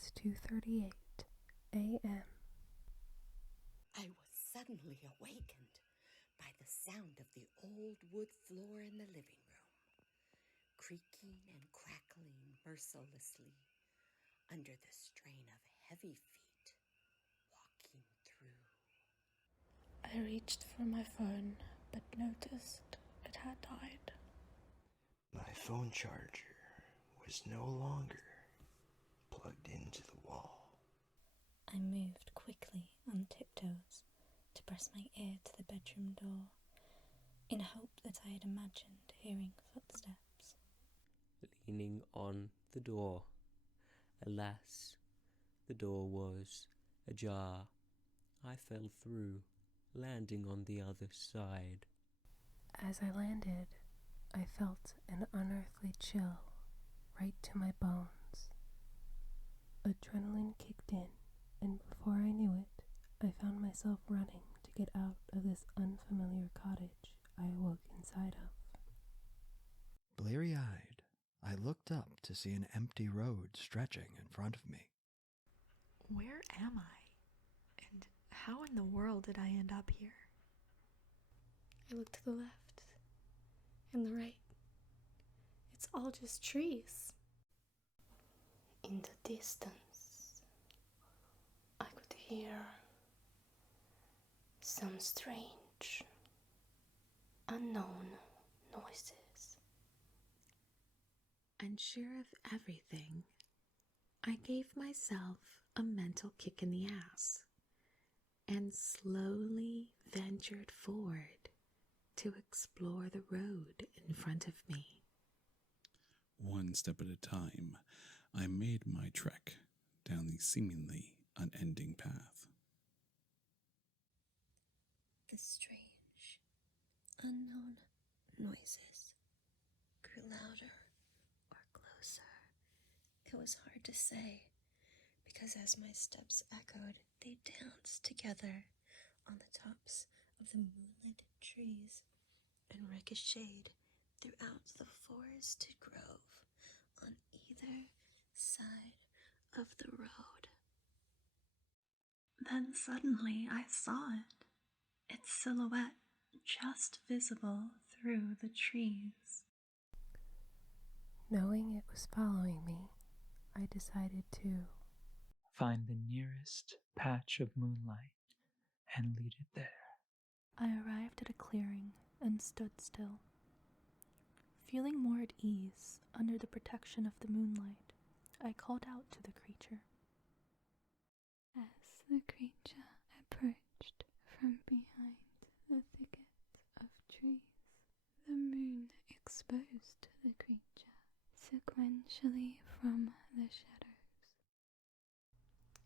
was 2:38 a.m. I was suddenly awakened by the sound of the old wood floor in the living room, creaking and crackling mercilessly under the strain of heavy feet walking through. I reached for my phone, but noticed it had died. My phone charger was no longer plugged into the wall. I moved quickly on tiptoes to press my ear to the bedroom door, in hope that I had imagined hearing footsteps. Leaning on the door. Alas, the door was ajar. I fell through, landing on the other side. As I landed, I felt an unearthly chill right to my bones. Adrenaline kicked in, and before I knew it, I found myself running to get out of this unfamiliar cottage I awoke inside of. Bleary-eyed, I looked up to see an empty road stretching in front of me. Where am I? And how in the world did I end up here? I look to the left and the right. It's all just trees. In the distance, I could hear some strange, unknown noises. Unsure of everything, I gave myself a mental kick in the ass and slowly ventured forward to explore the road in front of me. One step at a time, I made my trek down the seemingly unending path. The strange, unknown noises grew louder or closer. It was hard to say, because as my steps echoed, they danced together on the tops of the moonlit trees and ricocheted throughout the forested grove on either side of the road. Then suddenly I saw it, its silhouette just visible through the trees. Knowing it was following me, I decided to find the nearest patch of moonlight and lead it there. I arrived at a clearing and stood still. Feeling more at ease under the protection of the moonlight, I called out to the creature. As the creature approached from behind the thicket of trees, the moon exposed the creature sequentially from the shadows.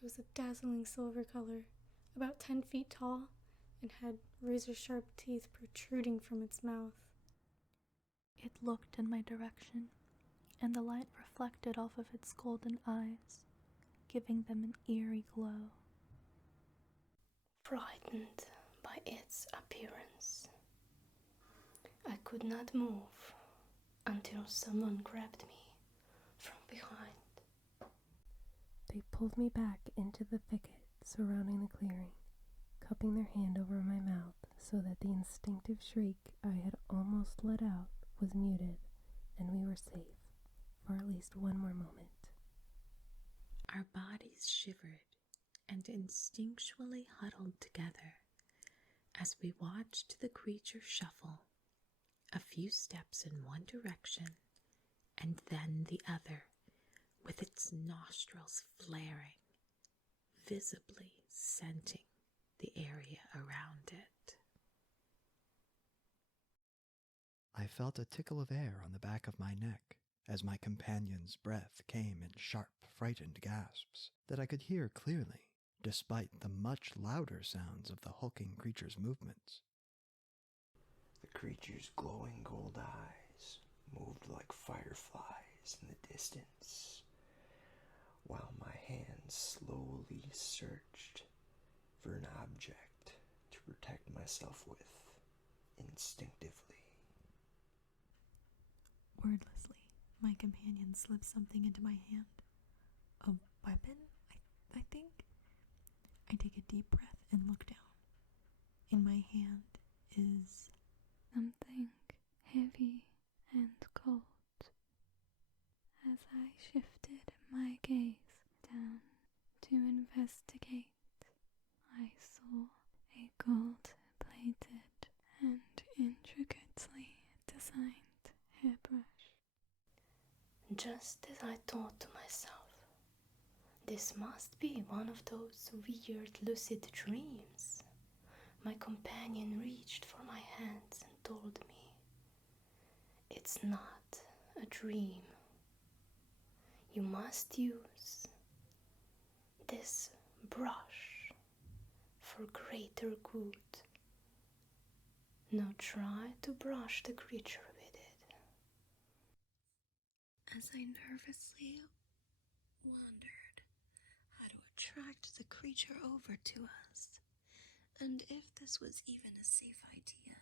It was a dazzling silver color, about 10 feet tall, and had razor-sharp teeth protruding from its mouth. It looked in my direction, and the light reflected off of its golden eyes, giving them an eerie glow. Frightened by its appearance, I could not move until someone grabbed me from behind. They pulled me back into the thicket surrounding the clearing, cupping their hand over my mouth so that the instinctive shriek I had almost let out was muted, and we were safe for at least one more moment. Our bodies shivered and instinctually huddled together as we watched the creature shuffle a few steps in one direction and then the other, with its nostrils flaring, visibly scenting the area around it. I felt a tickle of air on the back of my neck as my companion's breath came in sharp, frightened gasps that I could hear clearly, despite the much louder sounds of the hulking creature's movements. The creature's glowing gold eyes moved like fireflies in the distance, while my hands slowly searched for an object to protect myself with instinctively. Wordlessly, my companion slipped something into my hand. A weapon? just as I thought to myself. This must be one of those weird lucid dreams. My companion reached for my hands and told me, "It's not a dream. You must use this brush for greater good. Now try to brush the creature with it." As I nervously wondered how to attract the creature over to us, and if this was even a safe idea,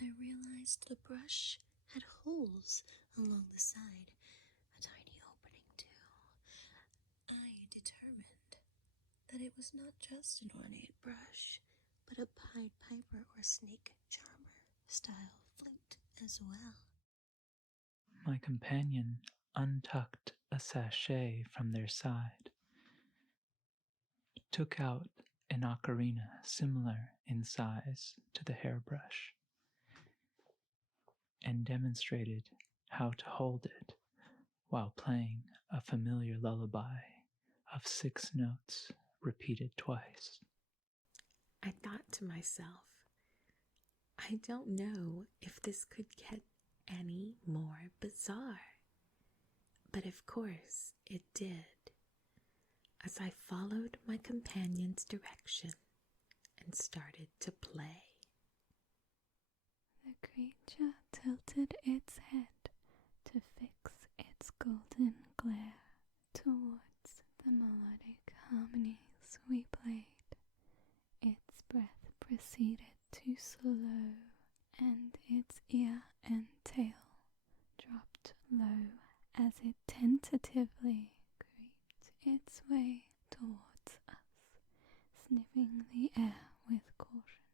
I realized the brush had holes along the side, a tiny opening too. I determined that it was not just an ornate brush, but a Pied Piper or Snake Charmer style flute as well. My companion untucked a sachet from their side, took out an ocarina similar in size to the hairbrush, and demonstrated how to hold it while playing a familiar lullaby of 6 notes repeated twice. I thought to myself, I don't know if this could get any more bizarre. But of course it did, as I followed my companion's direction and started to play. The creature tilted its head to fix its golden glare towards the melodic harmonies we played. Its breath proceeded to slow, and its ear and tail dropped low as it tentatively creeped its way towards us, sniffing the air with caution.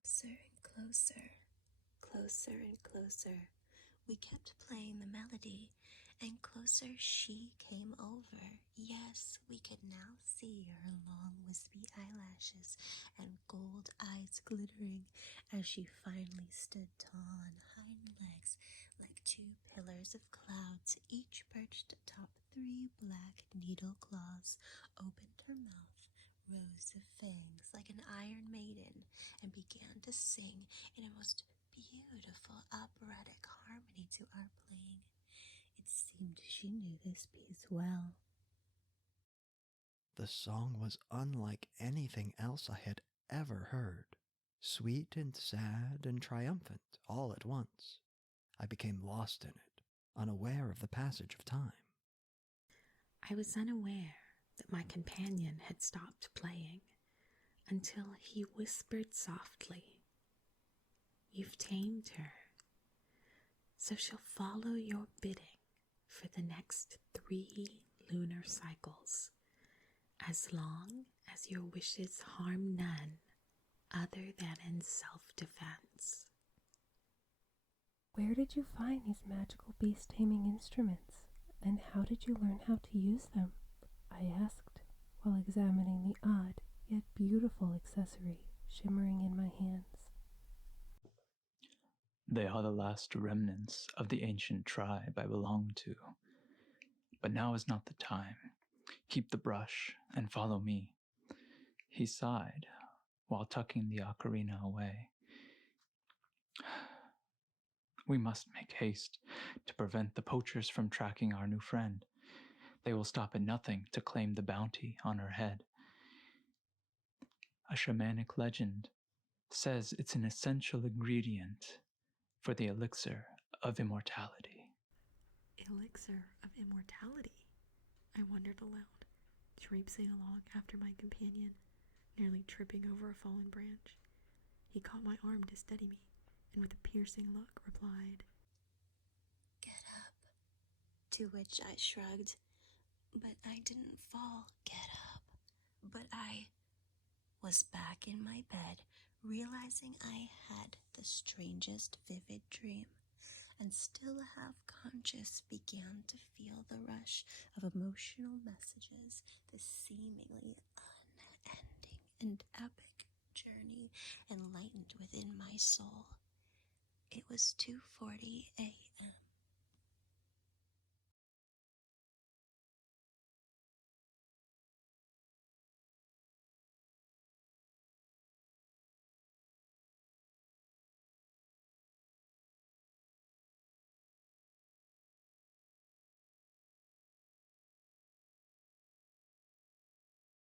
Closer and closer, closer and closer, we kept playing the melody, and closer she came over. Yes, we could now see her long wispy eyelashes and gold eyes glittering as she finally stood tall on hind legs like 2 pillars of clouds, each perched atop 3 black needle claws, opened her mouth, rows of fangs like an iron maiden, and began to sing in a most beautiful operatic harmony to our playing. It seemed she knew this piece well. The song was unlike anything else I had ever heard, sweet and sad and triumphant all at once. I became lost in it, unaware of the passage of time. I was unaware that my companion had stopped playing until he whispered softly, "You've tamed her, so she'll follow your bidding for the next 3 lunar cycles, as long as your wishes harm none other than in self-defense." Where did you find these magical beast-taming instruments, and how did you learn how to use them? I asked, while examining the odd yet beautiful accessory shimmering in my hands. They are the last remnants of the ancient tribe I belong to. But now is not the time. Keep the brush and follow me. He sighed while tucking the ocarina away. We must make haste to prevent the poachers from tracking our new friend. They will stop at nothing to claim the bounty on her head. A shamanic legend says it's an essential ingredient for the elixir of immortality. Elixir of immortality? I wondered aloud, traipsing along after my companion, nearly tripping over a fallen branch. He caught my arm to steady me, and with a piercing look replied, "Get up," to which I shrugged. But I didn't fall. Get up. But I was back in my bed, realizing I had the strangest vivid dream, and still half-conscious began to feel the rush of emotional messages, the seemingly unending and epic journey enlightened within my soul. It was 2:40 a.m.